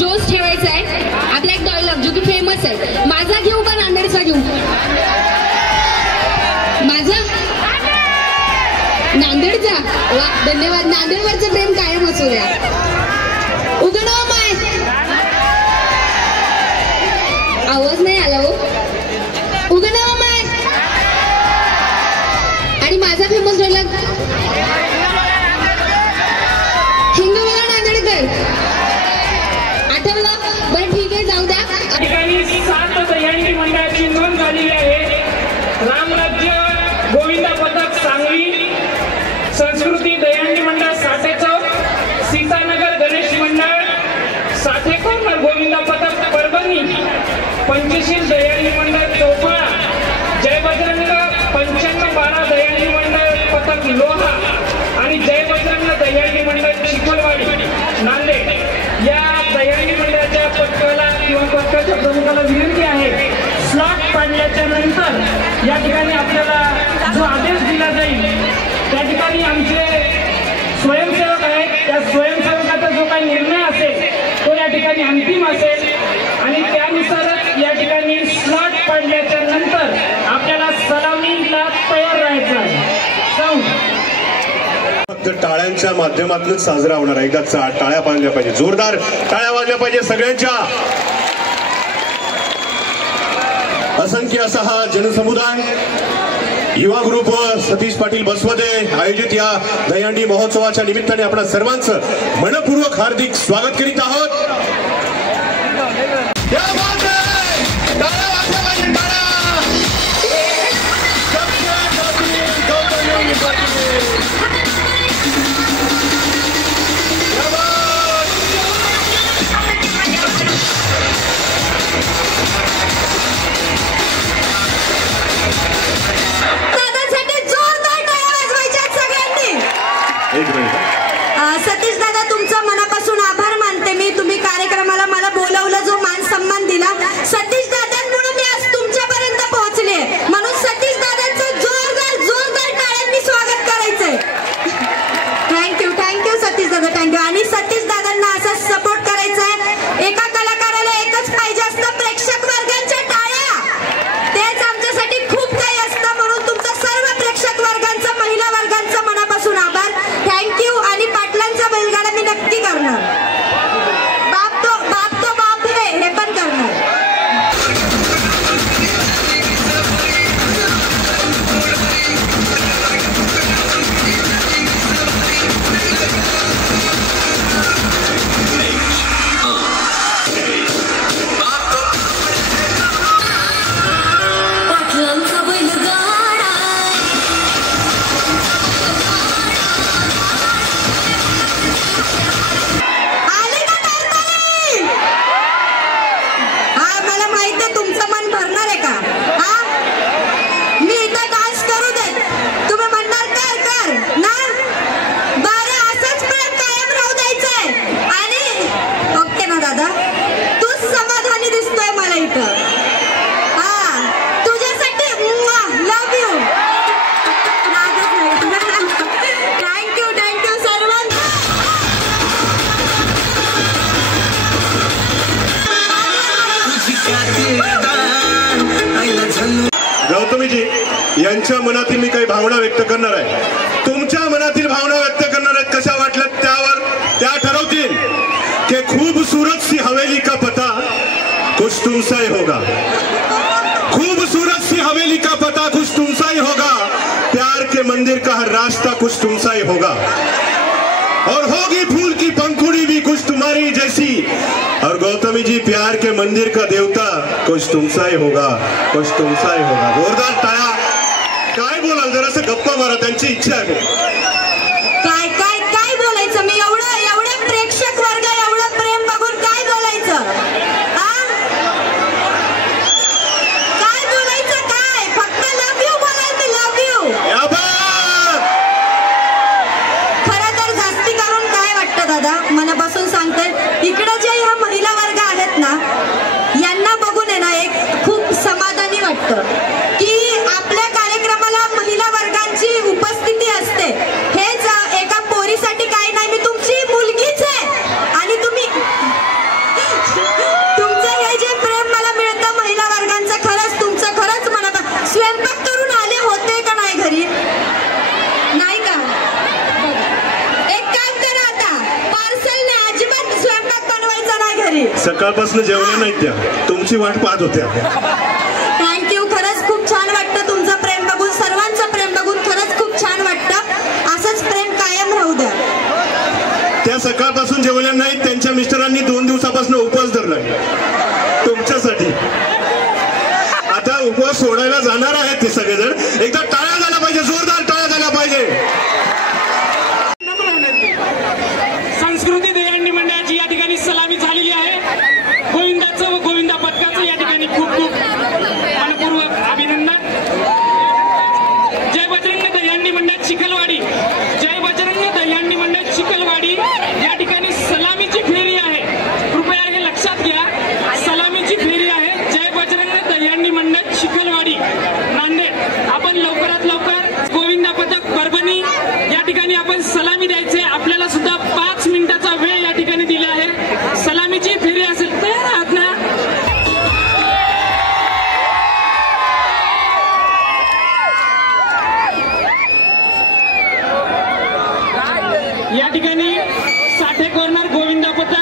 जोश ठेवायचा आहे. आपला एक डायलॉग जो की फेमस आहे, माझा घेऊ का नांदेडचा घेऊ? माझा नांदेडचा. वा, धन्यवाद. नांदेडवरचं प्रेम कायम असू द्या. उघडव माय. आवाज नाही आला हो. उघडव माय. आणि माझा फेमस डायलॉग, हिंग बघा नांदेडकर. आठवलं? बरं ठीक आहे, जाऊ द्या. ठिकाणी 7 दहीहंडी मंडळाची नोंद झालेली आहे. रामराज्य गोविंदा पथक सांगली, संस्कृती दहीहंडी मंडळ साठेचौक, सीतानगर गणेश मंडळ साठेकोर गोविंदा पथक परभणी, पंचशील दहीहंडी मंडळ चौफळा, जय बजरंग 9512 दहीहंडी मंडळ पथक लोहा आणि जय बजरंग दहीहंडी मंडळ चिखलवाडी नांदेड या दहीहंडी मंडळाच्या पथकाला किंवा पथकाच्या प्रमुखाला विनंती आहे, स्लॉट पाडल्याच्या नंतर या ठिकाणी आपल्याला जो आदेश दिला जाईल त्या ठिकाणी आमचे स्वयंसेवक आहेत, त्या स्वयंसेवकाचा जो काही निर्णय असेल तो या ठिकाणी अंतिम असेल आणि त्यानुसारच या ठिकाणी स्लॉट पाडल्याच्या नंतर आपल्याला सलामीला तयार राहायचं आहे. फक्त टाळ्यांच्या माध्यमातून साजरा होणार आहे. एकदा टाळ्या वाजल्या पाहिजे, जोरदार टाळ्या वाजल्या पाहिजे सगळ्यांच्या. असंख्य असा हा जनसमुदाय युवा ग्रुप सतीश पाटील बसवदे आयोजित या दहीहंडी महोत्सवाच्या निमित्ताने आपण सर्वांचं मनपूर्वक हार्दिक स्वागत करीत आहोत. सतीश दादा, तुमचं मनापासून आभार मानते मी. तुम्ही कार्यक्रमाला मला बोलवलं, जो मान सन्मान दिला. सतीश दादांमुळे मी आज तुमच्यापर्यंत पोहोचले, म्हणून सतीश दादांचं जोरदार टाळ्यांनी स्वागत करायचंय. थँक्यू सतीश दादा, थँक्यू. आणि सतीश दादांना असा सपोर्ट करायचा आहे. एका कलाकाराला एकच पाहिजे असतं, प्रेक्षक वर्गांच्या टाळ्या. तेच आमच्यासाठी खूप काही असतं, म्हणून तुमचं सर्व प्रेक्षक वर्गांचं, महिला वर्गांचं मनापासून आभार. थँक्यू. आणि पाटलांचा बैलगाडा मी नक्की करणार. बाप तो बाप हे पण करणार. गौतमीजी यांच्या मनातील मी काही भावना व्यक्त करणार आहे. तुमच्या मनातील भावना व्यक्त करणार आहेत, कशा वाटल्या त्या ठरवतील. कि खूबसूरत सी हवेली का पता कुछ तुमसा ही होगा, खूबसूरत सी हवेली का पता कुछ तुमसा ही होगा, प्यार के मंदिर का हर रास्ता कुछ तुमसा ही होगा, और होगी फूल की पंखुड़ी भी कुछ तुम्हारी जैसी, और गौतमी जी प्यार के मंदिर का देवता कुछ तुमसा ही होगा, कुछ तुमसा ही होगा. जोरदार टाळ्या. काय बोलाल, जरासं गप्पा मारा, त्यांची इच्छा आहे. काय काय काय बोलायचं मी? एवढं प्रेक्षक वर्ग, एवढं प्रेम बघून काय बोलायचं? काय बोलायचं? काय फक्त लव्ह यू बोलाल मी, लव्ह यू. खरं तर जास्ती करून काय वाटतं दादा, मनापासून सांगते, इकडे जे ह्या महिला वर्ग आहेत ना, यांना बघून आहे ना एक खूप समाधानी वाटतं की आपल्या कार्यक्रमाला महिला वर्गांची उपस्थिती असते. सकाळपासून जेवल्या नाहीत त्या, तुमची वाट पाहत होत्या. थँक्यू. खरंच खूप छान वाटतं तुमचं प्रेम बघून, सर्वांचं प्रेम बघून खरंच खूप छान वाटतं. असंच प्रेम कायम राहू द्या. त्या सकाळपासून जेवल्या नाहीत, त्यांच्या मिस्टरांनी 2 दिवसापासून उपवास धरलाय तुमच्यासाठी. आता उपवास सोडायला जाणार आहेत ते सगळेजण. एकदा टाळ्या झाला पाहिजे, जोरदार टाळ्या झाला पाहिजे. संस्कृती दहीहंडी मंडळाची या ठिकाणी सलामी झालेली आहे. गोविंदाचं व गोविंदा पथकाचं या ठिकाणी खूप खूप मनपूर्वक अभिनंदन. जय बजरंग दहीहंडी मंडळ चिखलवाडी, जय बजरंग दहीहंडी मंडळ चिखलवाडी या ठिकाणी सलामीची फेरी आहे. कृपया हे लक्षात घ्या, सलामीची फेरी आहे. जय बजरंग दहीहंडी मंडळ चिखलवाडी नांदेड. आपण लवकरात लवकर गोविंदा पथक परभणी या ठिकाणी आपण सलामी द्यायचे. आपल्याला सुद्धा 5 मिनिटाचा वेळ या ठिकाणी दिला आहे. सलामीची फेरी असेल, तयार आहात ना? या ठिकाणी साठे कॉर्नर गोविंदा पथक